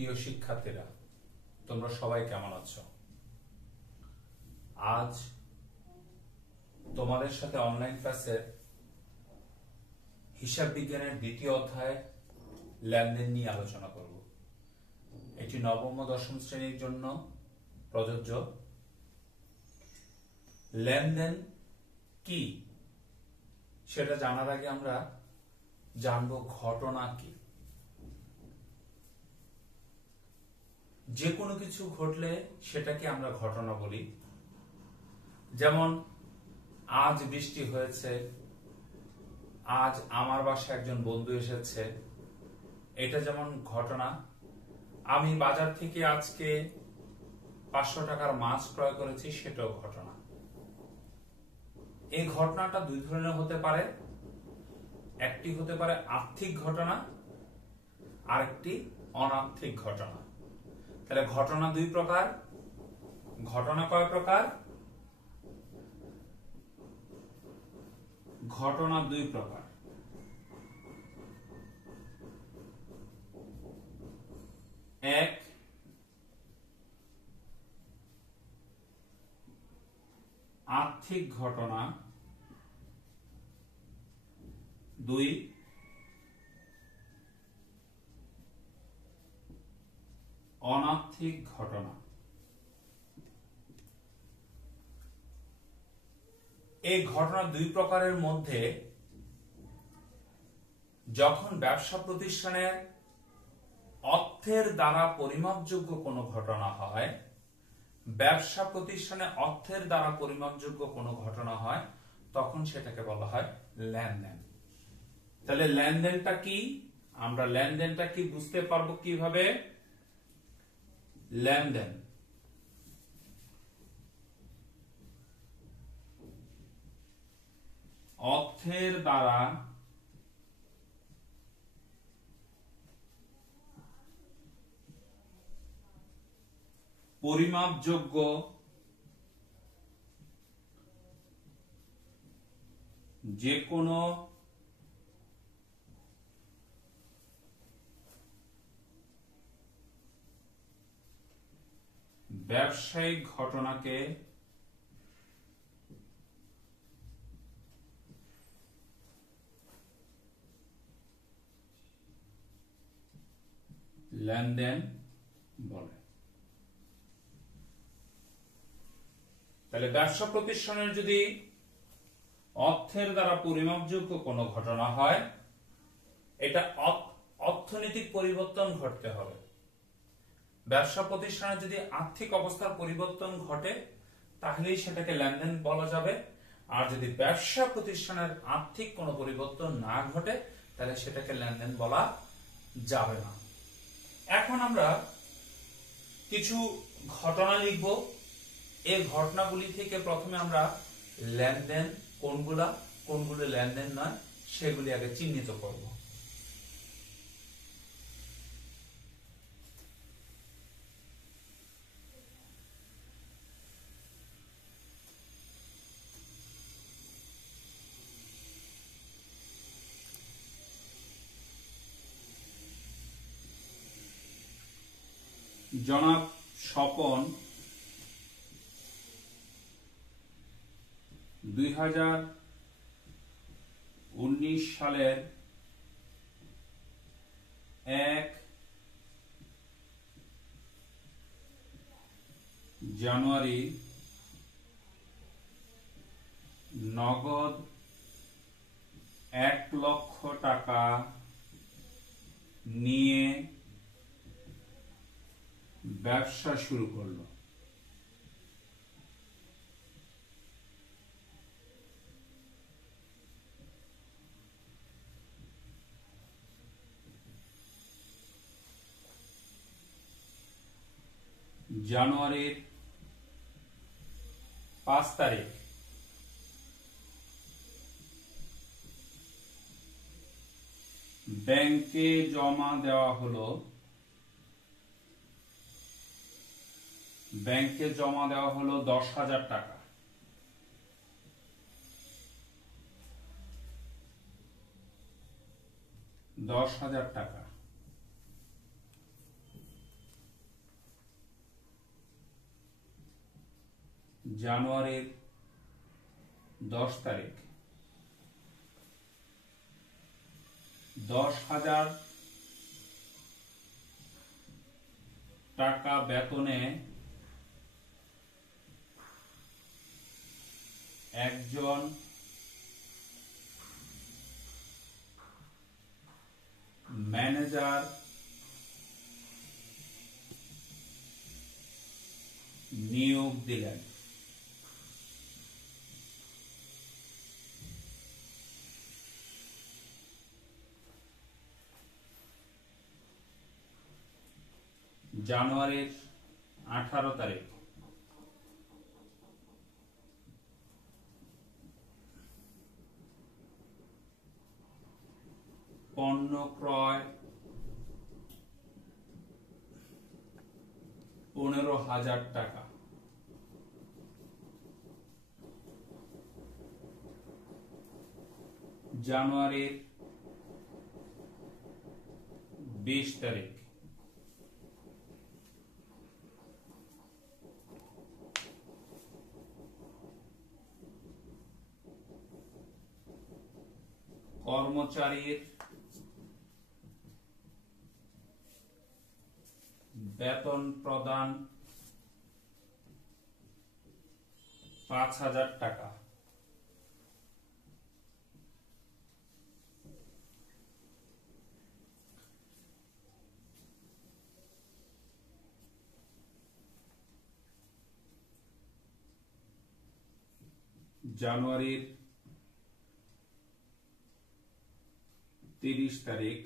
প্রিয় শিক্ষার্থীরা, তোমরা সবাই কেমন আছো? আজ তোমাদের সাথে অনলাইন ক্লাসের হিসাব বিজ্ঞানের দ্বিতীয় অধ্যায় লেনদেন নিয়ে আলোচনা করব। এটি নবম ও দশম শ্রেণীর জন্য প্রযোজ্য। লেনদেন কি সেটা জানার আগে আমরা জানবো ঘটনা কি। যে কোনো কিছু ঘটলে সেটাকে আমরা ঘটনা বলি। যেমন আজ বৃষ্টি হয়েছে, আজ আমার বাসায় একজন বন্ধু এসেছে, এটা যেমন ঘটনা। আমি বাজার থেকে আজকে 500 টাকার মাছ ক্রয় করেছি, সেটাও ঘটনা। এই ঘটনাটা দুই ধরনের হতে পারে। একটি হতে পারে আর্থিক ঘটনা, আরেকটি অনার্থিক ঘটনা। তাহলে ঘটনা দুই প্রকার। ঘটনা কয় প্রকার? ঘটনা দুই প্রকার। এক, আর্থিক ঘটনা। দুই, অনার্থিক ঘটনা। এই ঘটনা দুই প্রকারের মধ্যে যখন ব্যবসা প্রতিষ্ঠানের অর্থের দ্বারা পরিমাপযোগ্য কোনো ঘটনা হয়, ব্যবসা প্রতিষ্ঠানে অর্থের দ্বারা পরিমাপযোগ্য কোনো ঘটনা হয়, তখন সেটাকে বলা হয় লেনদেন। তাহলে লেনদেনটা কি? আমরা লেনদেনটা কি বুঝতে পারবো কিভাবে? লেনদেন অর্থের দ্বারা পরিমাপযোগ্য যে কোনো ব্যবসায়িক ঘটনাকে লেনদেন বলে। তাহলে ব্যবসা প্রতিষ্ঠানের যদি অর্থের দ্বারা পরিমাপযোগ্য কোনো ঘটনা হয়, এটা অর্থনৈতিক পরিবর্তন ঘটতে হবে। ব্যবসা প্রতিষ্ঠানের যদি আর্থিক অবস্থার পরিবর্তন ঘটে, তাহলেই সেটাকে লেনদেন বলা যাবে। আর যদি ব্যবসা প্রতিষ্ঠানের আর্থিক কোনো পরিবর্তন না ঘটে, তাহলে সেটাকে লেনদেন বলা যাবে না। এখন আমরা কিছু ঘটনা লিখব। এই ঘটনাগুলি থেকে প্রথমে আমরা লেনদেন কোনগুলো লেনদেন নয় সেগুলি আগে চিহ্নিত করব। জনাব স্বপন 2019 সালের 1 জানুয়ারি নগদ 1 লক্ষ টাকা নিয়ে ব্যবসা শুরু করলো। জানুয়ারির 5 তারিখ ব্যাংকে জমা দেওয়া হলো। ব্যাংকে জমা দেওয়া হলো 10,000 টাকা। 10,000 টাকা। জানুয়ারির 10 তারিখ 10,000 টাকা বেতনে একজন ম্যানেজার নিয়োগ দিলেন। জানুয়ারির 18 তারিখ পণ্য ক্রয় 15,000 টাকা। জানুয়ারির 20 তারিখ কর্মচারীর বেতন প্রদান 5,000 টাকা। জানুয়ারির 30 তারিখ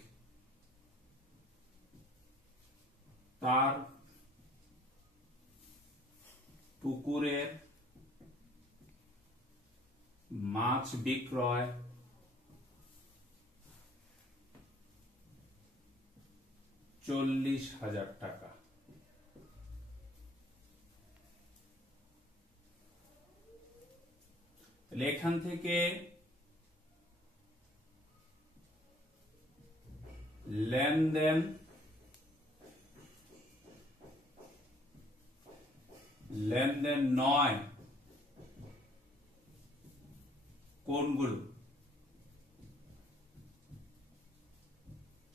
তার পুকুরের মাছ বিক্রয় 40,000 টাকা। এখান থেকে লেনদেন নয় কোনগুলো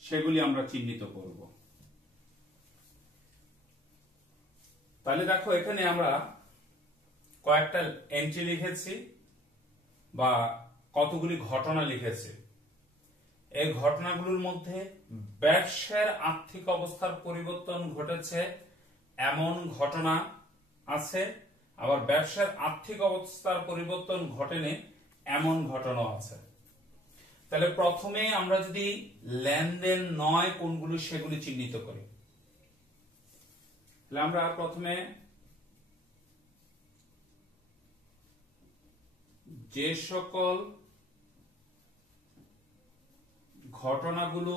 সেগুলি আমরা চিহ্নিত করব। তাহলে দেখো এখানে আমরা কয়েকটা এন্ট্রি লিখেছি বা কতগুলি ঘটনা লিখেছি। এই ঘটনাগুলোর মধ্যে ব্যবসার আর্থিক অবস্থার পরিবর্তন ঘটেছে এমন ঘটনা আছে, আবার ব্যবসার আর্থিক অবস্থার পরিবর্তন ঘটেনি এমন ঘটনা আছে। তাহলে প্রথমে আমরা যদি লেনদেন নয় কোনগুলো সেগুলি চিহ্নিত করি, তাহলে আমরা প্রথমে যে সকল ঘটনাগুলো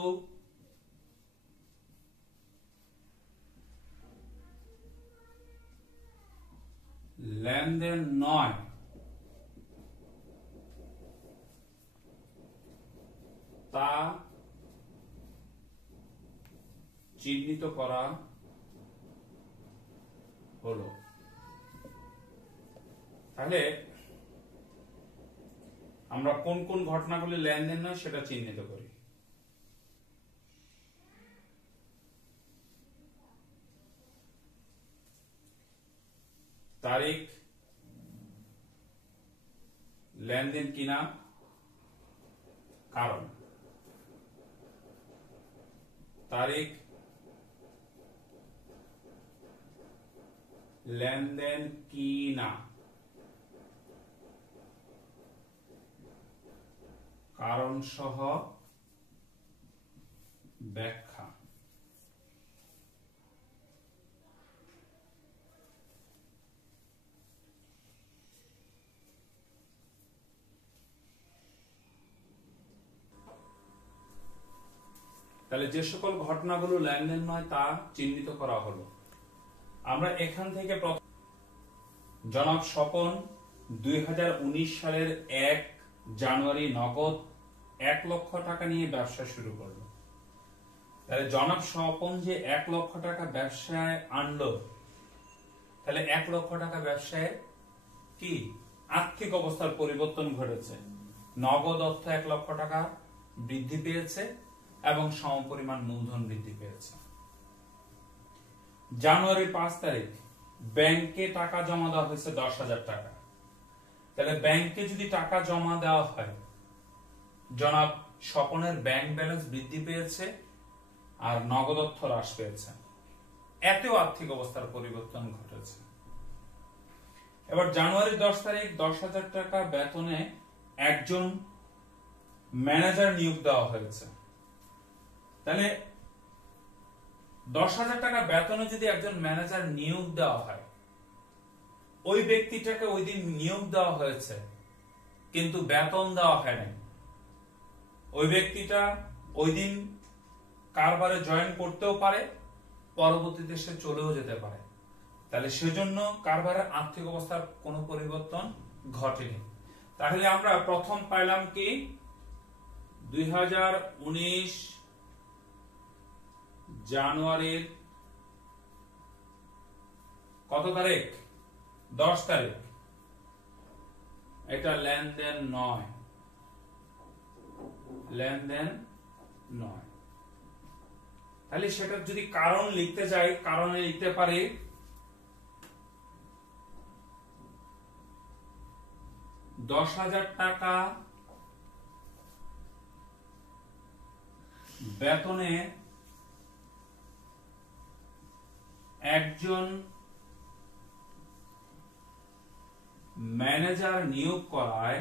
লেনদেন নয় তা চিহ্নিত করা হলো। তাহলে আমরা কোন কোন ঘটনাগুলি লেনদেন নয় সেটা চিহ্নিত করি। তারিখ লেনদেন কিনা কারণ, তারিখ লেনদেন কিনা কারণ সহ ব্যাখ্যা। তাহলে যে সকল ঘটনাগুলো লেনদেন নয় তা চিহ্নিত করা হলো। আমরা এখান থেকে জনাব স্বপন 2019 সালের 1 জানুয়ারি নগদ 1 লক্ষ টাকা নিয়ে ব্যবসা শুরু করলো। তাহলে জনাব স্বপন যে 1 লক্ষ টাকা ব্যবসায় আনলো, তাহলে 1 লক্ষ টাকা ব্যবসায় কি আর্থিক অবস্থার পরিবর্তন ঘটেছে। নগদ অর্থ 1 লক্ষ টাকা বৃদ্ধি পেয়েছে এবং সমপরিমাণ মূলধন বৃদ্ধি পেয়েছে। জানুয়ারি 5 তারিখ ব্যাংকে টাকা জমা দেওয়া হয়েছে 10,000 টাকা। তাহলে ব্যাংকে যদি টাকা জমা দেওয়া হয়, জনাব স্বপনের ব্যাংক ব্যালেন্স বৃদ্ধি পেয়েছে আর নগদ অর্থ হ্রাস পেয়েছে, এতেও আর্থিক অবস্থার পরিবর্তন ঘটেছে। এবার জানুয়ারি 10 তারিখ 10,000 টাকা বেতনে একজন ম্যানেজার নিয়োগ দেওয়া হয়েছে। তাহলে 10,000 টাকা বেতনে যদি একজন ম্যানেজার নিয়োগ দেওয়া হয়, ওই ব্যক্তিটাকে ওই দিন নিয়োগ দেওয়া হয়েছে কিন্তু বেতন দেওয়া হয়নি, ওই ব্যক্তিটা ওই দিন কারবারে জয়েন করতেও পারে, পরবর্তীতে সে চলেও যেতে পারে। তাহলে সেজন্য কারবারের আর্থিক অবস্থার কোনো পরিবর্তন ঘটেনি। তাহলে আমরা প্রথম পাইলাম কি 2019 জানুয়ারির কত তারিখ? 10 তারিখ। এটা লেনদেন নয়, লেনদেন নয়। তাহলে সেটা যদি কারণ লিখতে যাই, কারণে লিখতে পারি 10,000 টাকা বেতনে একজন ম্যানেজার নিয়োগ করায়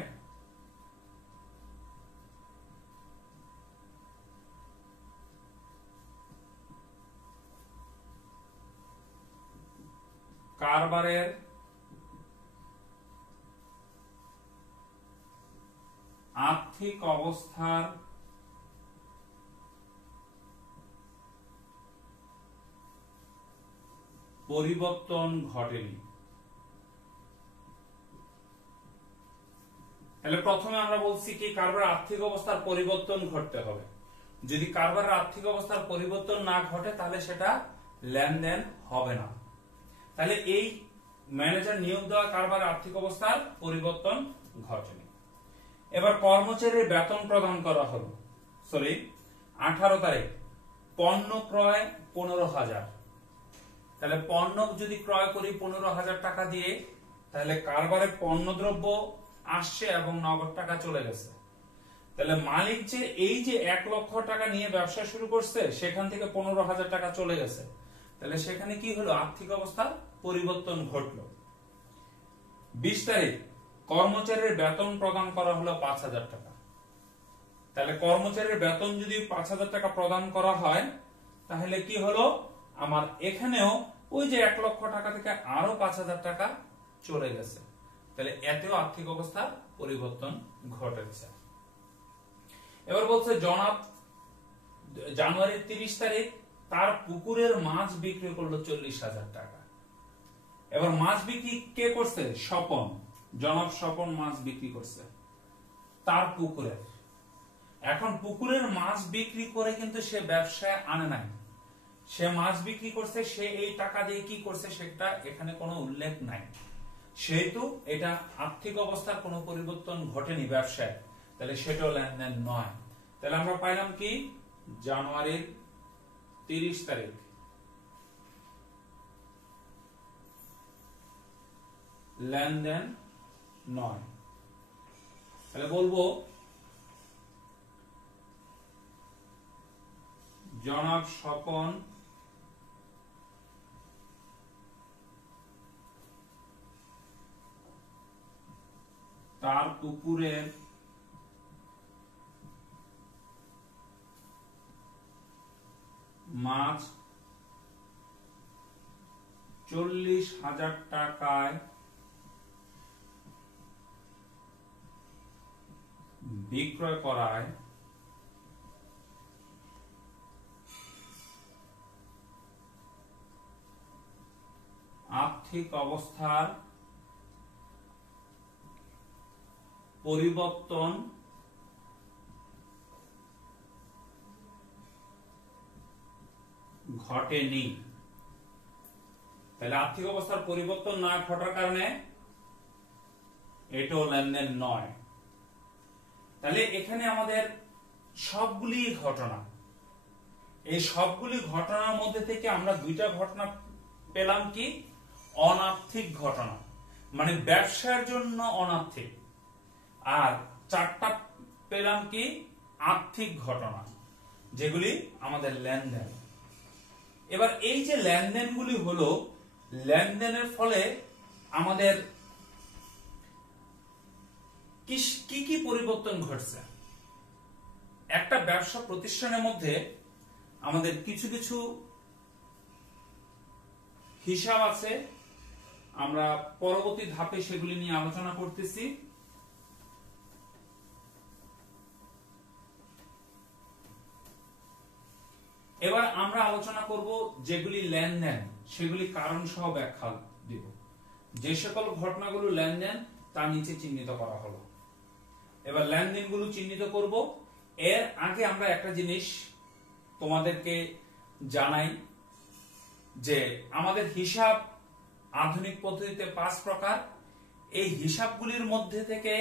কারবারের আর্থিক অবস্থার পরিবর্তন ঘটেনি। তাহলে প্রথমে আমরা বলছি কি কারবারের আর্থিক অবস্থার পরিবর্তন ঘটতে হবে। যদি কারবারের আর্থিক অবস্থার পরিবর্তন না ঘটে তাহলে সেটা লেনদেন হবে না। তাহলে এই ম্যানেজার নিয়োগ দেওয়া কারবারের আর্থিক অবস্থার পরিবর্তন ঘটেনি। এবার কর্মচারীর বেতন প্রদান করা হলো, 18 তারিখ পণ্য ক্রয় 15,000। তাহলে পণ্য যদি ক্রয় করি 15,000 টাকা দিয়ে, তাহলে কারবারে পণ্যদ্রব্য আসছে এবং নগদ টাকা চলে গেছে। তাহলে মালিক যে এই যে 1 লক্ষ টাকা নিয়ে ব্যবসা শুরু করছে, সেখান থেকে 15,000 টাকা চলে গেছে। তাহলে সেখানে কি হলো? আর্থিক অবস্থার পরিবর্তন ঘটলো। 20 তারিখ কর্মচারীর বেতন প্রদান করা হলো 5,000 টাকা। তাহলে কর্মচারীর বেতন যদি 5,000 টাকা প্রদান করা হয়, তাহলে কি হলো? আমার এখানেও ওই যে 1 লক্ষ টাকা থেকে আরো 5,000 টাকা চলে গেছে। তাহলে এতেও আর্থিক অবস্থার পরিবর্তন ঘটেছে। এবার বলছে জনাব জানুয়ারির 30 তারিখ তার পুকুরের মাছ বিক্রি করলো 40,000 টাকা। এবার মাছ বিক্রি কে করছে? স্বপন, জনাব স্বপন মাছ বিক্রি করছে তার পুকুরের। এখন পুকুরের মাছ বিক্রি করে কিন্তু সে ব্যবসায় আনে নাই, সে মাছ বিক্রি করছে, সে এই টাকা দিয়ে কি করছে সেটা এখানে কোনো উল্লেখ নাই। সেহেতু এটা আর্থিক অবস্থার কোনো পরিবর্তন ঘটেনি ব্যবসায়, তাহলে সেটাও লেনদেন নয়। তাহলে আমরা পাইলাম কি জানুয়ারির 30 তারিখ লেনদেন নয়। তাহলে বলবো জনাব স্বপন তার পুকুরের মাছ 40,000 টাকায় বিক্রয় করায় আর্থিক অবস্থার পরিবর্তন ঘটেনি। তাহলে আর্থিক অবস্থার পরিবর্তন না ঘটার কারণে এটাও লেনদেন নয়। তাহলে এখানে আমাদের সবগুলি ঘটনা, এই সবগুলি ঘটনার মধ্যে থেকে আমরা দুইটা ঘটনা পেলাম কি অনার্থিক ঘটনা, মানে ব্যবসার জন্য অনার্থিক, আর চারটা পেলাম কি আর্থিক ঘটনা, যেগুলি আমাদের লেনদেন। এবার এই যে লেনদেনগুলি হলো, লেনদেনের ফলে আমাদের কি কি পরিবর্তন ঘটছে। একটা ব্যবসা প্রতিষ্ঠানের মধ্যে আমাদের কিছু কিছু হিসাব আছে, আমরা পরবর্তী ধাপে সেগুলি নিয়ে আলোচনা করতেছি। এবার আমরা আলোচনা করব যেগুলি লেনদেন, সেগুলি কারণ সহ ব্যাখ্যা দিব। যে সকল ঘটনাগুলো লেনদেন তা নিচে চিহ্নিত করা হলো। এবার লেনদেনগুলো চিহ্নিত করব। এর আগে আমরা একটা জিনিস তোমাদেরকে জানাই যে আমাদের হিসাব আধুনিক পদ্ধতিতে 5 প্রকার। এই হিসাবগুলির মধ্যে থেকে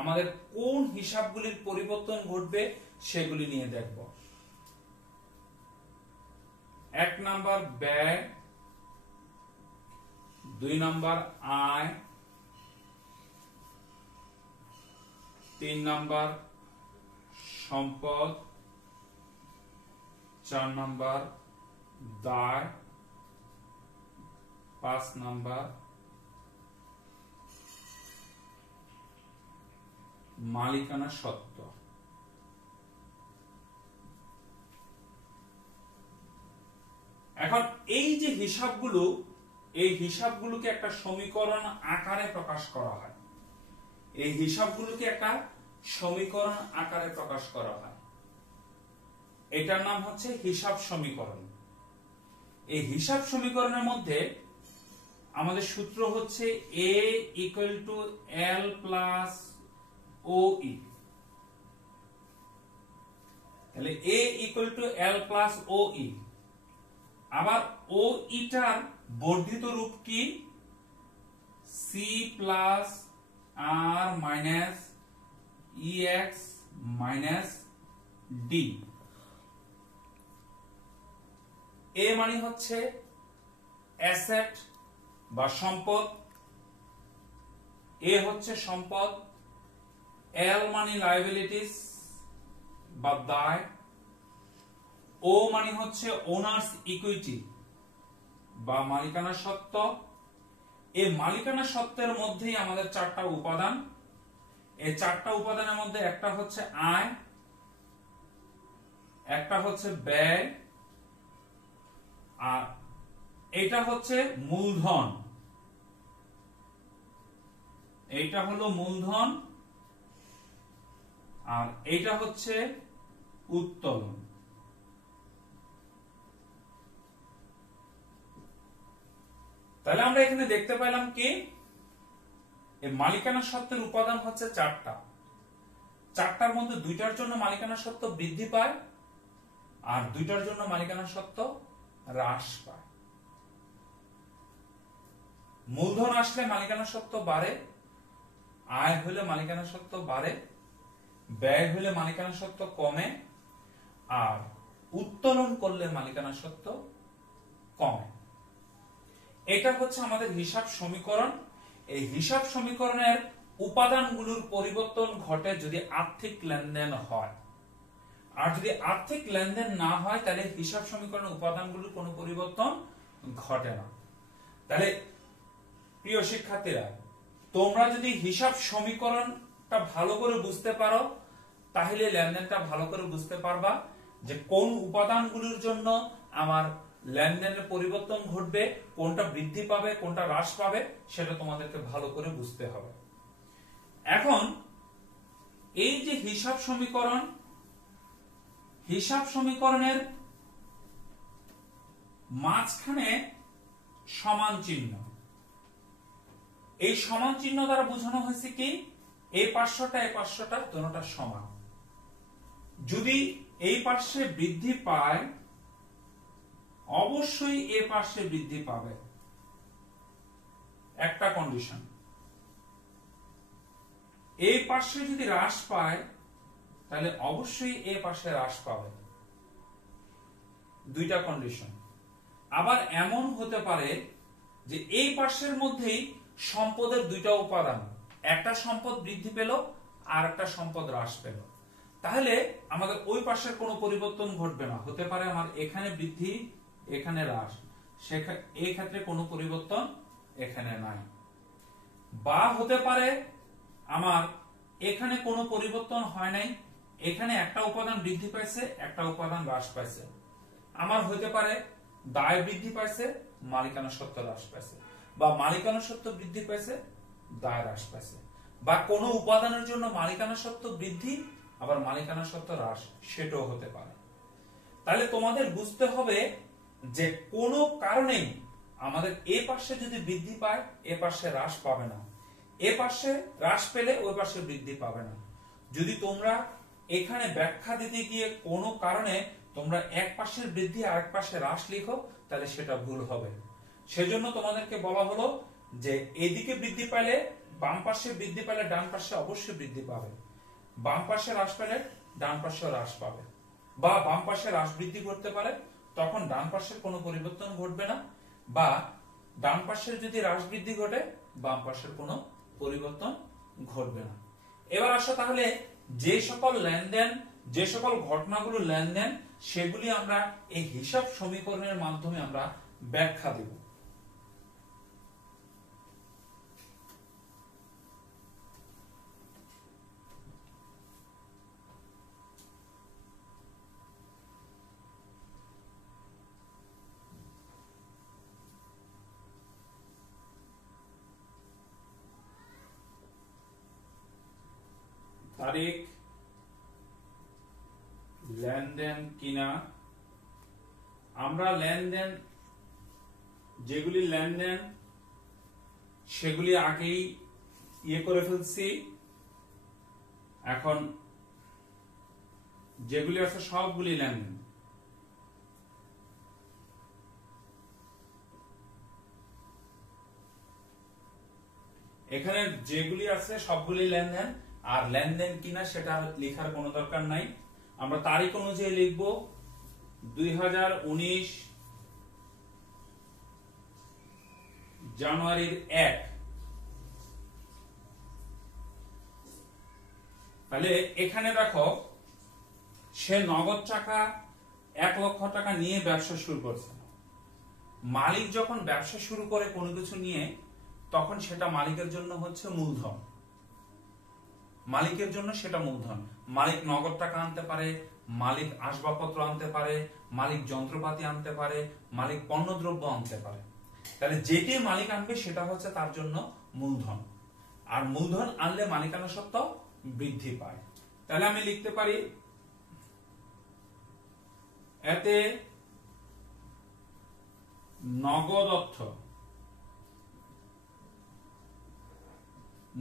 আমাদের কোন হিসাবগুলির পরিবর্তন ঘটবে সেগুলি নিয়ে দেখব। 1 নাম্বার ব্যয়, 2 নাম্বার আয়, 3 নাম্বার সম্পদ, 4 নাম্বার দায়, 5 নাম্বার মালিকানা সত্ত্ব। এখন এই যে হিসাবগুলো, এই হিসাবগুলোকে একটা সমীকরণ আকারে প্রকাশ করা হয়। এই হিসাবগুলোকে একটা সমীকরণ আকারে প্রকাশ করা হয়। এটার নাম হচ্ছে হিসাব সমীকরণ। এই হিসাব সমীকরণের মধ্যে আমাদের সূত্র হচ্ছে A = L + OE। তাহলে A = L + OE। আবার OE টার বর্ধিত রূপ কি C + R - EX - D। A মানে হচ্ছে অ্যাসেট বা সম্পদ, A হচ্ছে সম্পদ, L মানে লায়াবিলিটিস বা দায়, O মানে হচ্ছে ওনার্স ইকুইটি বা মালিকানা সত্ত্ব। এই মালিকানা সত্ত্বের মধ্যেই আমাদের 4টা উপাদান। এই 4টা উপাদানের মধ্যে একটা হচ্ছে আয়, একটা হচ্ছে ব্যয়, আর এটা হচ্ছে মূলধন। এইটা হলো মূলধন, আর এইটা হচ্ছে উত্তোলন। তাহলে আমরা এখানে দেখতে পেলাম কি এই মালিকানা সত্ত্বের উপাদান হচ্ছে 4টা। 4টার মধ্যে 2টার জন্য মালিকানা সত্ত্ব বৃদ্ধি পায়, আর 2টার জন্য মালিকানা সত্ত্ব হ্রাস পায়। মূলধন আসলে মালিকানা সত্ত্ব বাড়ে, আয় হলে মালিকানা সত্ত্ব বাড়ে, ব্যয় হলে মালিকানা সত্ত্ব কমে, আর উত্তোলন করলে মালিকানা সত্ত্ব কমে। এটা হচ্ছে আমাদের হিসাব সমীকরণ। এই হিসাব সমীকরণের উপাদানগুলোর পরিবর্তন ঘটে যদি আর্থিক লেনদেন হয়, আর যদি আর্থিক লেনদেন না হয় তাহলে হিসাব সমীকরণের উপাদানগুলোর কোনো পরিবর্তন ঘটে না। তাহলে প্রিয় শিক্ষার্থীরা, তোমরা যদি হিসাব সমীকরণটা ভালো করে বুঝতে পারো তাহলে লেনদেনটা ভালো করে বুঝতে পারবা যে কোন উপাদানগুলোর জন্য আমার লেনদেনের পরিবর্তন ঘটবে, কোনটা বৃদ্ধি পাবে কোনটা হ্রাস পাবে, সেটা তোমাদেরকে ভালো করে বুঝতে হবে। এখন এই যে হিসাব সমীকরণ, হিসাব সমীকরণের মাঝখানে সমান চিহ্ন, এই সমান চিহ্ন দ্বারা বোঝানো হয়েছে কি এই পার্শ্বটা এই পার্শ্বটা দুটোটা সমান। যদি এই পার্শ্বে বৃদ্ধি পায় অবশ্যই এ পার্শ্বে বৃদ্ধি পাবে, একটা কন্ডিশন। এই পাশে যদি হ্রাস পায় তাহলে অবশ্যই এ পাশে হ্রাস পাবে, দুইটা কন্ডিশন। আবার এমন হতে পারে যে এই পাশের মধ্যেই সম্পদের দুইটা উপাদান, একটা সম্পদ বৃদ্ধি পেল আর একটা সম্পদ হ্রাস পেল, তাহলে আমাদের ওই পাশের কোনো পরিবর্তন ঘটবে না। হতে পারে আমার এখানে বৃদ্ধি এখানে হ্রাস, এই ক্ষেত্রে কোনো পরিবর্তন এখানে নাই। বা হতে পারে আমার এখানে কোনো পরিবর্তন হয় নাই, এখানে একটা উপাদান বৃদ্ধি পাইছে একটা উপাদান হ্রাস পাইছে। আমার হতে পারে দায় বৃদ্ধি পাইছে মালিকানা সত্ত্ব হ্রাস পাইছে, বা মালিকানা সত্ত্ব বৃদ্ধি পাইছে দায় হ্রাস পাইছে, বা কোনো উপাদানের জন্য মালিকানা সত্ত্ব বৃদ্ধি আবার মালিকানা সত্ত্ব হ্রাস, সেটাও হতে পারে। তাহলে তোমাদের বুঝতে হবে যে কোনো কারণেই আমাদের এ পাশে যদি বৃদ্ধি পায় এ পাশে হ্রাস পাবে না, এ পাশে হ্রাস পেলে ওই পাশে বৃদ্ধি পাবে না। যদি তোমরা এখানে ব্যাখ্যা দিতে গিয়ে কোনো কারণে তোমরা এক পাশের বৃদ্ধি আর এক পাশে হ্রাস লিখো তাহলে সেটা ভুল হবে। সেজন্য তোমাদেরকে বলা হলো যে এদিকে বৃদ্ধি পেলে বাম পাশে বৃদ্ধি পেলে ডান পাশে অবশ্যই বৃদ্ধি পাবে, বাম পাশে হ্রাস পেলে ডান পাশে হ্রাস পাবে, বা বাম পাশে হ্রাস বৃদ্ধি করতে পারে তখন ডান পাশের কোনো পরিবর্তন ঘটবে না, বা ডান পাশের যদি হ্রাস বৃদ্ধি ঘটে বাম পাশের কোনো পরিবর্তন ঘটবে না। এবার আসো তাহলে যে সকল লেনদেন, যে সকল ঘটনাগুলো লেনদেন, সেগুলি আমরা এই হিসাব সমীকরণের মাধ্যমে আমরা ব্যাখ্যা দেব। তারিখ, লেনদেন কিনা, আমরা লেনদেন যেগুলি লেনদেন সেগুলি আগেই করে ফেলছি। এখন যেগুলি আছে সবগুলি লেনদেন। এখানে যেগুলি আছে সবগুলি লেনদেন, আর লেনদেন কিনা সেটা লেখার কোনো দরকার নাই। আমরা তারিখ অনুযায়ী লিখব 2019 জানুয়ারির 1। তাহলে এখানে দেখো সে নগদ টাকা 1 লক্ষ টাকা নিয়ে ব্যবসা শুরু করছে। মালিক যখন ব্যবসা শুরু করে কোনো কিছু নিয়ে, তখন সেটা মালিকের জন্য হচ্ছে মূলধন, মালিকের জন্য সেটা মূলধন। মালিক নগদ টাকা আনতে পারে, মালিক আসবাবপত্র আনতে পারে, মালিক যন্ত্রপাতি আনতে পারে, মালিক পণ্যদ্রব্য আনতে পারে। তাহলে যেটি মালিক আনবে সেটা হচ্ছে তার জন্য মূলধন, আর মূলধন আনলে মালিকানা সত্ত্ব বৃদ্ধি পায়। তাহলে আমি লিখতে পারি এতে নগদ অর্থ,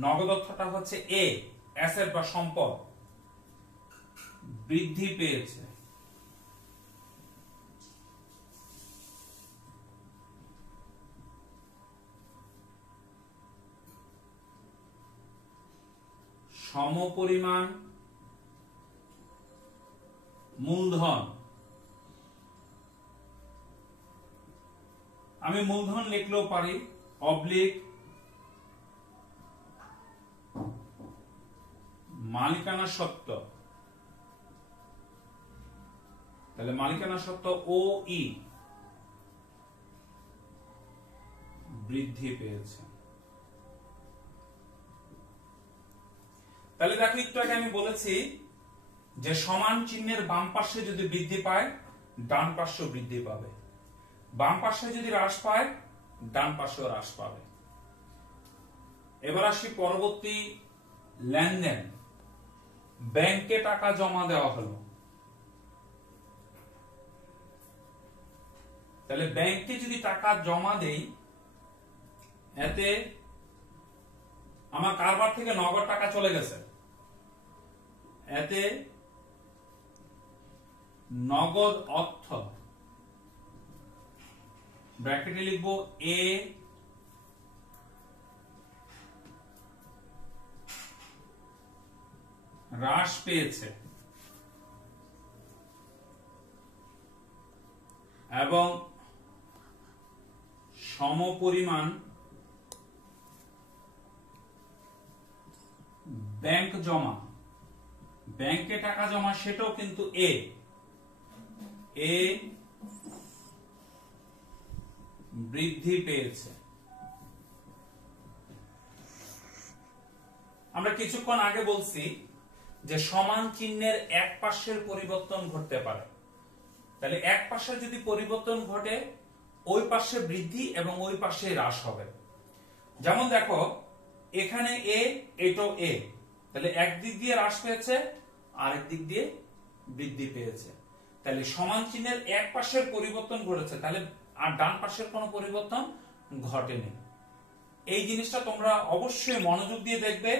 নগদ অর্থটা হচ্ছে এ, অ্যাসেট বা সম্পদ, বৃদ্ধি পেয়েছে। সমপরিমাণ মূলধন, আমি মূলধন লিখলেও পারি, অবলিক মালিকানা সত্ত্ব। তাহলে মালিকানা সত্ত্ব ও ই বৃদ্ধি পেয়েছে। তাহলে দেখো একটু আগে আমি বলেছি যে সমান চিহ্নের বাম পাশে যদি বৃদ্ধি পায় ডান পাশেও বৃদ্ধি পাবে, বাম পাশে যদি হ্রাস পায় ডান পাশেও হ্রাস পাবে। এবার আসি পরবর্তী লেনদেন। ব্যাংকে টাকা জমা দেওয়া হলো, তাহলে ব্যাংকে যদি টাকা জমা দেই, এতে আমার কারবার থেকে নগদ টাকা চলে গেছে, এতে নগদ অর্থ, ব্র্যাকেটে লিখবো এ হ্রাস পেয়েছে এবং সমপরিমাণ ব্যাংক জমা, ব্যাংকে টাকা জমা, সেটাও কিন্তু এ বৃদ্ধি পেয়েছে। আমরা কিছুক্ষণ আগে বলছি যে সমান চিহ্নের এক পাশের পরিবর্তন ঘটতে পারে, তাহলে এক পাশে যদি পরিবর্তন ঘটে ওই পাশে বৃদ্ধি এবং ওই পাশে হ্রাস হবে। যেমন দেখো এখানে এ, এটাও এ, তাহলে একদিক দিয়ে হ্রাস পেয়েছে আরেক দিক দিয়ে বৃদ্ধি পেয়েছে, তাহলে সমান চিহ্নের এক পাশের পরিবর্তন ঘটেছে, তাহলে আর ডান পাশের কোনো পরিবর্তন ঘটেনি। এই জিনিসটা তোমরা অবশ্যই মনোযোগ দিয়ে দেখবে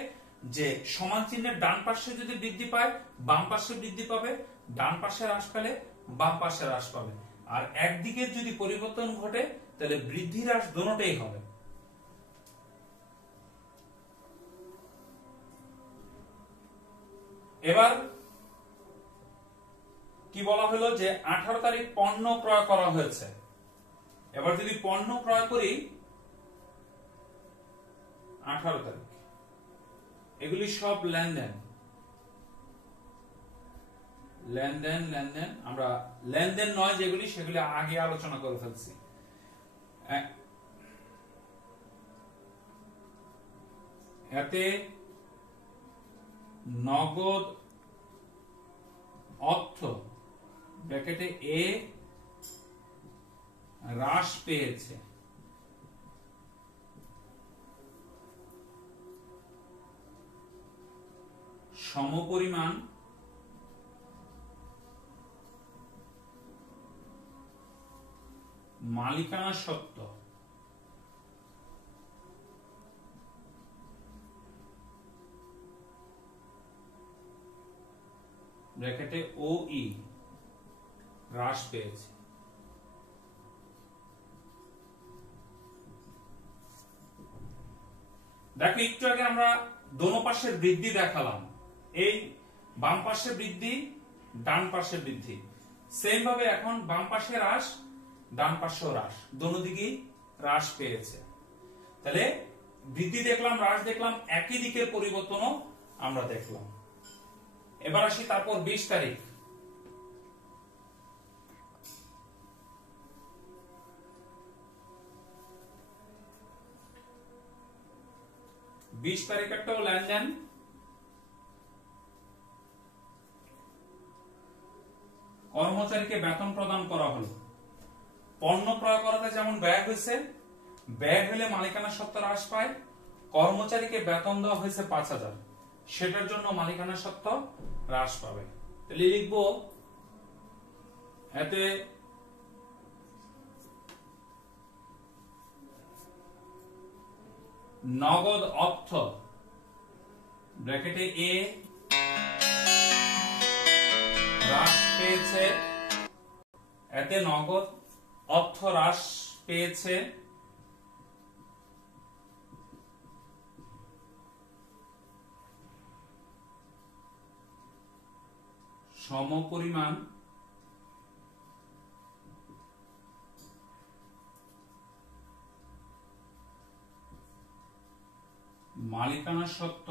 যে সমান চিহ্নের ডান পাশে যদি বৃদ্ধি পায় বাম পাশে বৃদ্ধি পাবে, ডান পাশে হ্রাস পেলে বাম পাশে হ্রাস পাবে, আর একদিকে যদি পরিবর্তন ঘটে তাহলে বৃদ্ধি হ্রাস দুটোই হবে। এবার কি বলা হলো যে 18 তারিখ পণ্য ক্রয় করা হয়েছে। এবার যদি পণ্য ক্রয় করি 18 তারিখ, এগুলি সব লেনদেন, লেনদেন লেনদেন আমরা লেনদেন নয় যেগুলি সেগুলি আগে আলোচনা করে ফেলছি। এতে নগদ অর্থ ব্র্যাকেটে এ হ্রাস পেয়েছে, সমপরিমাণ মালিকানা সত্ত্ব ব্র্যাকেটে ও ই হ্রাস পেয়েছে। দেখো একটু আগে আমরা দোনো পাশের বৃদ্ধি দেখালাম, এই বাম পাশে বৃদ্ধি ডান পাশে বৃদ্ধি, সেম ভাবে এখন বাম পাশে হ্রাস ডান পাশেও হ্রাস, দোনো দিকেই হ্রাস পেয়েছে। তাহলে বৃদ্ধি দেখলাম হ্রাস দেখলাম, একই দিকের পরিবর্তনও আমরা দেখলাম। এবার আসি তারপর 20 তারিখ, তারিখেরটাও লেনদেন, কর্মচারীকে বেতন প্রদান করা হলো। পণ্য ক্রয় করাতে যেমন ব্যয় হয়েছে, ব্যয় হলে মালিকানা সত্ত্ব হ্রাস পায়, কর্মচারীকে বেতন দেওয়া হয়েছে 5000, সেটার জন্য মালিকানা সত্ত্ব হ্রাস পাবে। তাহলে লিখবো এতে নগদ অর্থ ব্র্যাকেটে এ হ্রাস পেয়েছে, এতে নগদ অর্থ হ্রাস পেয়েছে, সমপরিমাণ মালিকানা সত্ত্ব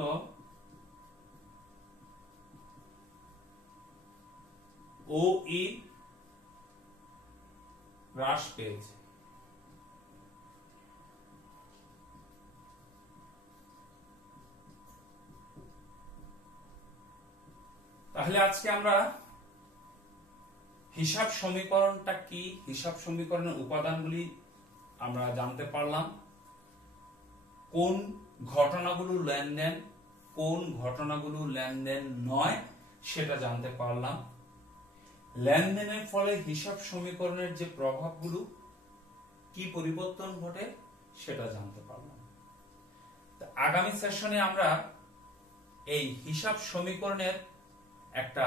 ও ই হ্রাস পেয়েছে। তাহলে আজকে আমরা হিসাব সমীকরণটা কি, হিসাব সমীকরণের উপাদানগুলি আমরা জানতে পারলাম, কোন ঘটনাগুলো লেনদেন কোন ঘটনাগুলো লেনদেন নয় সেটা জানতে পারলাম, লেনদেনের ফলে হিসাব সমীকরণের যে প্রভাবগুলো কি পরিবর্তন ঘটে সেটা জানতে পারলাম। আগামী সেশনে আমরা এই হিসাব সমীকরণের একটা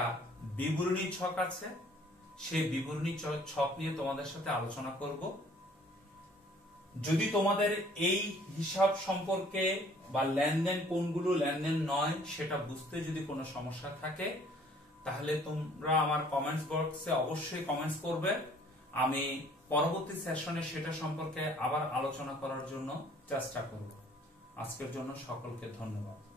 বিবরণী ছক আছে, সেই বিবরণী ছক নিয়ে তোমাদের সাথে আলোচনা করব। যদি তোমাদের এই হিসাব সম্পর্কে বা লেনদেন কোনগুলো লেনদেন নয় সেটা বুঝতে যদি কোনো সমস্যা থাকে তাহলে তোমরা আমার কমেন্টস বক্সে অবশ্যই কমেন্টস করবে। আমি পরবর্তী সেশনে সেটা সম্পর্কে আবার আলোচনা করার জন্য চেষ্টা করব। আজকের জন্য সকলকে ধন্যবাদ।